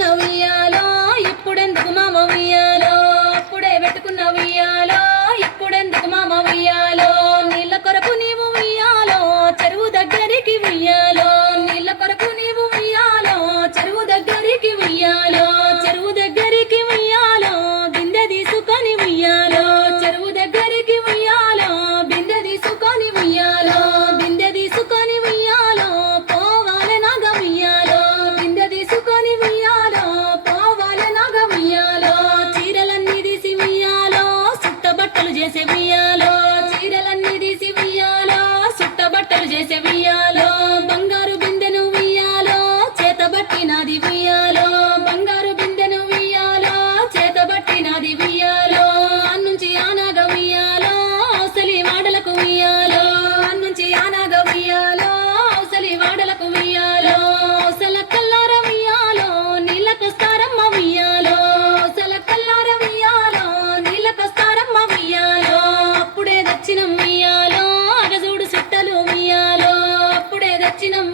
పెట్టుకున్న ఉయ్యాలో ఇప్పుడెందుకు మామ ఉయ్యాలో అప్పుడే పెట్టుకున్న ఉయ్యాలో ఇప్పుడెందుకు మామ ఉయ్యాలో నీళ్ళ కొరకు నీవు ఉయ్యాలో చెరువు దగ్గరికి ఉయ్యాలో నీళ్ళ కొరకు నీవు ఉయ్యాలో చెరువు దగ్గరికి ఉయ్యాలో చెరువు దగ్గరికి ఉయ్యాలో బిందె తీసుకొని ఉయ్యాలో చెరువు దగ్గరికి ఉయ్యాలో బిందె తీసుకొని ఉయ్యాలో బిందె తీసుకొని ఉయ్యాలో పోవాలె నాగ ఉయ్యాలో బిందె తీసుకొని ఉయ్యాలో పోవాలె నాగ ఉయ్యాలో చీరలన్నీ తీసి ఉయ్యాలో సుట్టబట్టలు చేసే ఉయ్యాలో చీరలన్నీ తీసి ఉయ్యాలో సుట్టబట్టలు చేసే ఉయ్యాలో బంగారు బిందెను ఉయ్యాలో చేతబట్టినది ఉయ్యాలో బంగారు బిందెను ఉయ్యాలో చేతబట్టినది ఉయ్యాలో అన్నుంచి ఆనాగ ఉయ్యాలో అవసలి వాడలకు ఉయ్యాలో అన్నుంచి ఆనాగ ఉయ్యాలో అవసలి వాడలకు ఉయ్యాలో అవసల కల్లార ఉయ్యాలో నీళ్ళకొస్తారమ్మ ఉయ్యాలో అవసల కల్లార ఉయ్యాలో నీళ్ళకొస్తారమ్మ ఉయ్యాలో అప్పుడే దచ్చినం ఉయ్యాలో అగజూడు సుట్టలు ఉయ్యాలో అప్పుడే దచ్చినం